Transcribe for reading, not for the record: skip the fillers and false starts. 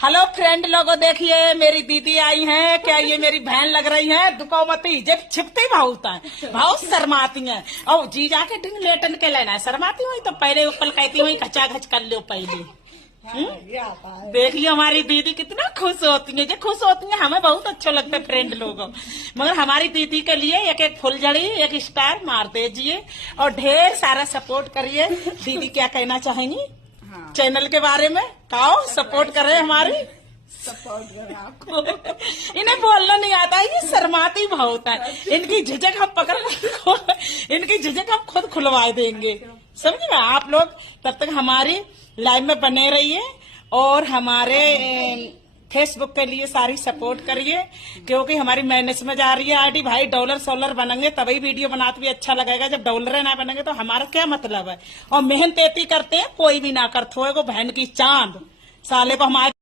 Hello friend लोगों, देखिए मेरी दीदी आई हैं। क्या ये मेरी बहन लग रही है? दुकावती जब छिपती बहुत है, बहुत शर्माती है। और जी जाके ढिंग लेटन के लेना है, शर्माती हुई तो पहले ऊपर कहती हुई खचा खच कर लो पहले। देखिए हमारी दीदी कितना खुश होती है। जो खुश होती है हमें बहुत अच्छा लगता है फ्रेंड लोगों। मगर हमारी दीदी के लिए एक एक फुलझड़ी, एक स्टार मार दीजिए और ढेर सारा सपोर्ट करिए। दीदी क्या कहना चाहेंगी चैनल के बारे में? कहो सपोर्ट करे हमारी, सपोर्ट करें आपको। इन्हें बोलना नहीं आता, ये शर्माती बहुत है। इनकी झिझक हम पकड़ इनकी झिझक हम खुद खुलवा देंगे, समझिएगा आप लोग। तब तक हमारी लाइव में बने रहिए और हमारे फेसबुक के लिए सारी सपोर्ट करिए, क्योंकि हमारी मैनेज में जा रही है आईडी। भाई डॉलर सोलर बनेंगे तभी वीडियो बनाते भी अच्छा लगेगा, जब डॉलर ना बनेंगे तो हमारा क्या मतलब है। और मेहनत करते हैं, कोई भी ना करते हो बहन की चांद साले को हमारे